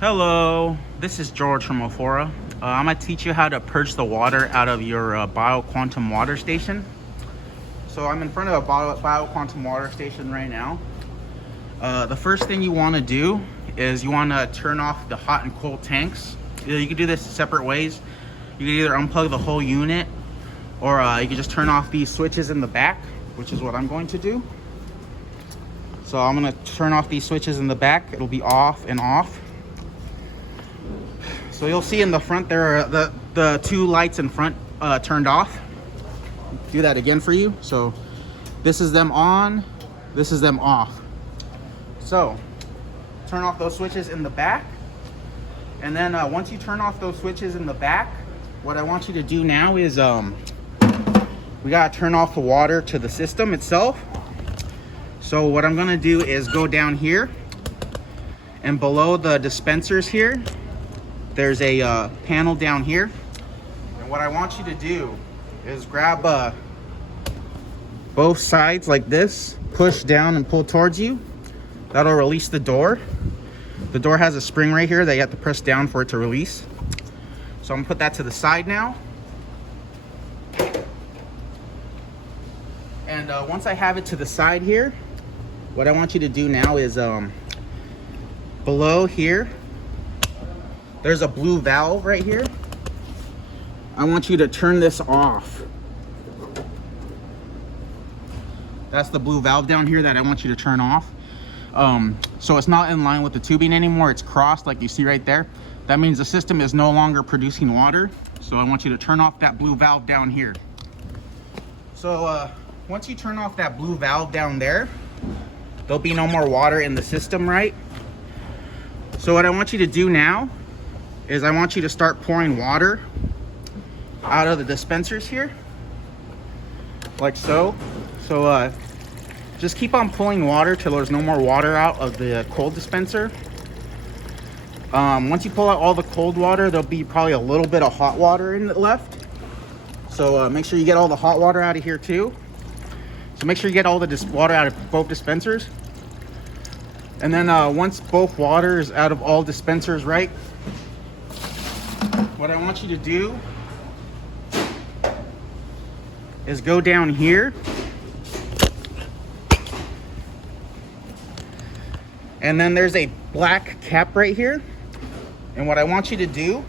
Hello, this is George from Ophora. I'm going to teach you how to purge the water out of your bio-quantum water station. So I'm in front of a bio-quantum water station right now. The first thing you want to do is you want to turn off the hot and cold tanks. You can do this separate ways. You can either unplug the whole unit, or you can just turn off these switches in the back, which is what I'm going to do. So I'm going to turn off these switches in the back. It'll be off and off. So you'll see in the front there are the two lights in front turned off. Do that again for you. So this is them on, this is them off. So turn off those switches in the back. And then once you turn off those switches in the back, what I want you to do now is we gotta turn off the water to the system itself. So what I'm gonna do is go down here, and below the dispensers here, there's a panel down here. And what I want you to do is grab both sides like this, push down and pull towards you. That'll release the door. The door has a spring right here that you have to press down for it to release. So I'm gonna put that to the side now. And once I have it to the side here, what I want you to do now is below here, there's a blue valve right here. I want you to turn this off. That's the blue valve down here that I want you to turn off. So it's not in line with the tubing anymore. It's crossed like you see right there. That means the system is no longer producing water. So I want you to turn off that blue valve down here. So once you turn off that blue valve down there, there'll be no more water in the system, right? So what I want you to do now is I want you to start pouring water out of the dispensers here, like so. So just keep on pulling water till there's no more water out of the cold dispenser. Once you pull out all the cold water, there'll be probably a little bit of hot water in it left. So make sure you get all the hot water out of here too. So make sure you get all the water out of both dispensers. And then once both water is out of all dispensers, right, what I want you to do is go down here and then there's a black cap right here. And what I want you to do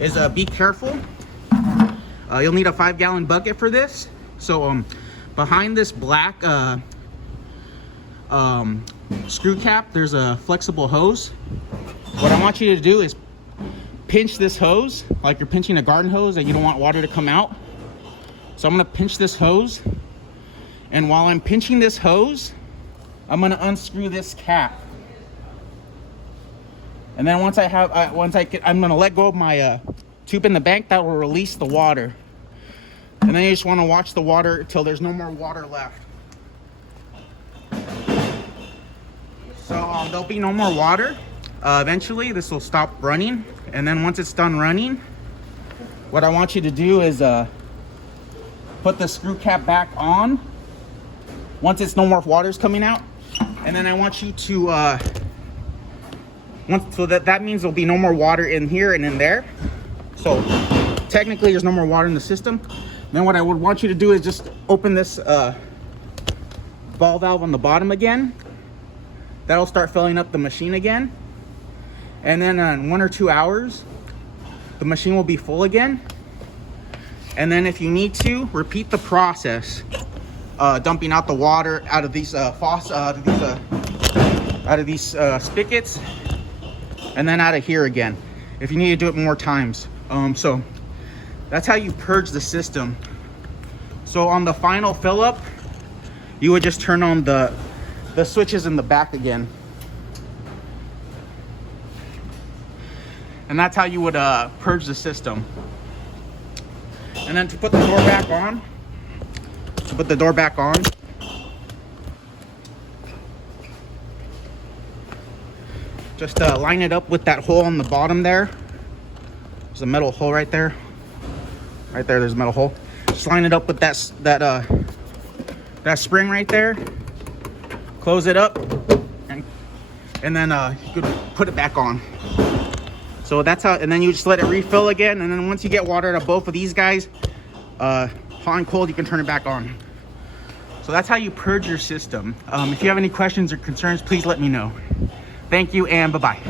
is be careful. You'll need a 5-gallon bucket for this. So behind this black screw cap, there's a flexible hose. What I want you to do is pinch this hose like you're pinching a garden hose and you don't want water to come out. So I'm going to pinch this hose, and while I'm pinching this hose, I'm going to unscrew this cap. And then once I have I'm going to let go of my tube in the bank. That will release the water. And then you just want to watch the water until there's no more water left. So there'll be no more water. Eventually this will stop running, and then once it's done running, what I want you to do is put the screw cap back on once it's no more water's coming out. And then I want you to so that means there'll be no more water in here and in there. So technically there's no more water in the system. Then what I would want you to do is just open this ball valve on the bottom again. That'll start filling up the machine again. And then in 1 or 2 hours, the machine will be full again. And then if you need to, repeat the process, dumping out the water out of these spigots, and then out of here again, if you need to do it more times. So that's how you purge the system. So on the final fill up, you would just turn on the switches in the back again. And that's how you would purge the system. And then to put the door back on, just line it up with that hole on the bottom there. There's a metal hole right there. Right there, there's a metal hole. Just line it up with that spring right there. Close it up and and then you could put it back on. So that's how, and then you just let it refill again, and then once you get water out of both of these guys, hot and cold, you can turn it back on. So that's how you purge your system. If you have any questions or concerns, please let me know. Thank you, and bye-bye.